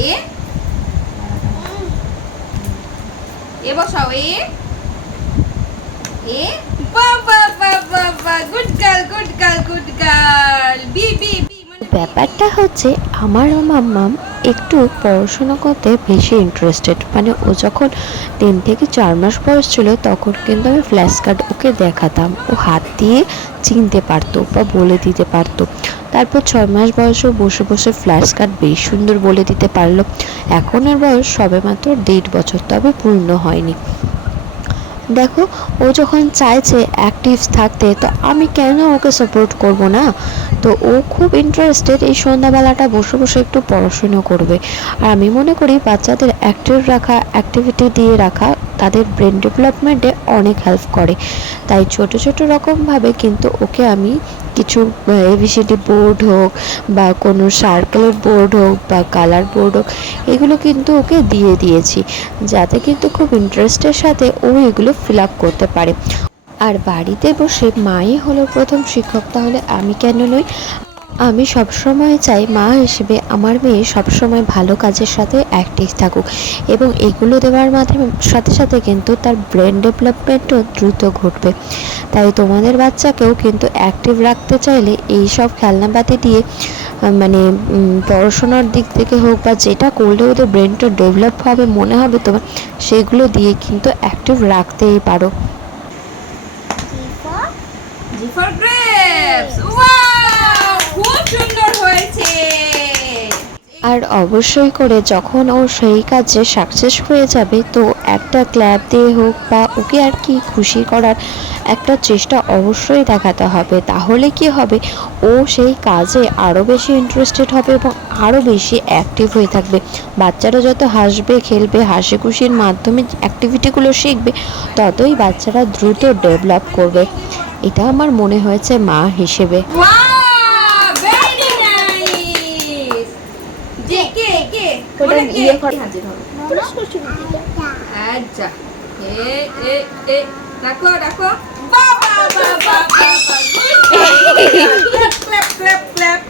এ এ বসাও এ এ বাবা বাবা বাবা good girl good girl good girl বি বি বি। ব্যাপারটা হচ্ছে আমার মাম্মাম একটু পড়াশোনা করতে বেশি ইন্টারেস্টেড। মানে ও যখন 3 থেকে 4 মাস বয়স ছিল তখন কিন্তু আমি ফ্ল্যাশ কার্ড ওকে দেখাতাম, ও হাত দিয়ে চিনতে পারতো বা বলে দিতে পারতো। তারপর 6 মাস বয়সে বসে বসে ফ্ল্যাশ কার্ড বেশ সুন্দর বলে দিতে পারলো। এখন ওর বয়স সবে মাত্র 1.5 বছর, তবে পূর্ণ হয়নি। দেখো, ও যখন চাইছে অ্যাক্টিভ থাকতে, তো আমি কেন ওকে সাপোর্ট করব না? তো ও খুব ইন্টারেস্টেড এই সন্ধ্যাবেলাটা বসে বসে একটু পড়াশুনো করবে। আর আমি মনে করি বাচ্চাদের অ্যাক্টিভ রাখা, অ্যাক্টিভিটি দিয়ে রাখা তাদের ব্রেন ডেভেলপমেন্টে অনেক হেল্প করে। তাই ছোট ছোট রকমভাবে কিন্তু ওকে আমি কিছু এবিসিডি বোর্ড হোক বা কোনো সার্কেলের বোর্ড হোক বা কালার বোর্ড হোক, এগুলো কিন্তু ওকে দিয়ে দিয়েছি, যাতে কিন্তু খুব ইন্টারেস্টের সাথে ও এগুলো ফিল আপ করতে পারে। আর বাড়িতে বসে মাই হলো প্রথম শিক্ষক, তাহলে আমি কেন নই? আমি সবসময় চাই মা হিসেবে আমার মেয়ে সবসময় ভালো কাজের সাথে অ্যাক্টিভ থাকুক, এবং এগুলো দেওয়ার মাধ্যমে সাথে সাথে কিন্তু তার ব্রেন ডেভেলপমেন্টও দ্রুত ঘটবে। তাই তোমাদের বাচ্চাকেও কিন্তু অ্যাক্টিভ রাখতে চাইলে এই সব খেলনাপাতি দিয়ে মানে পড়াশোনার দিক থেকে হোক বা যেটা করলে ওদের ব্রেনটা ডেভেলপ হবে মনে হবে তোমার, সেগুলো দিয়ে কিন্তু অ্যাক্টিভ রাখতেই পারো। G for grapes. ওয়াও, খুব সুন্দর হয়েছে। আর অবশ্যই করে যখন ও সেই কাজে সাকসেস হয়ে যাবে, তো একটা ক্ল্যাপ দিয়ে হোক বা ওকে আর কি খুশি করার একটা চেষ্টা অবশ্যই দেখাতে হবে। তাহলে কি হবে, ও সেই কাজে আরও বেশি ইন্টারেস্টেড হবে এবং আরও বেশি অ্যাক্টিভ হয়ে থাকবে। বাচ্চারা যত হাসবে খেলবে, হাসি খুশির মাধ্যমে অ্যাক্টিভিটিগুলো শিখবে, ততই বাচ্চারা দ্রুত ডেভেলপ করবে। এটা আমার মনে হয়েছে মা হিসেবে। Wow, very nice. জি কে কে ওটা কি হাজির হবে? আচ্ছা, এ এ এ রাখো রাখো। বাবা বাবা বাবা, গুড ক্ল্যাপ ক্ল্যাপ ক্ল্যাপ।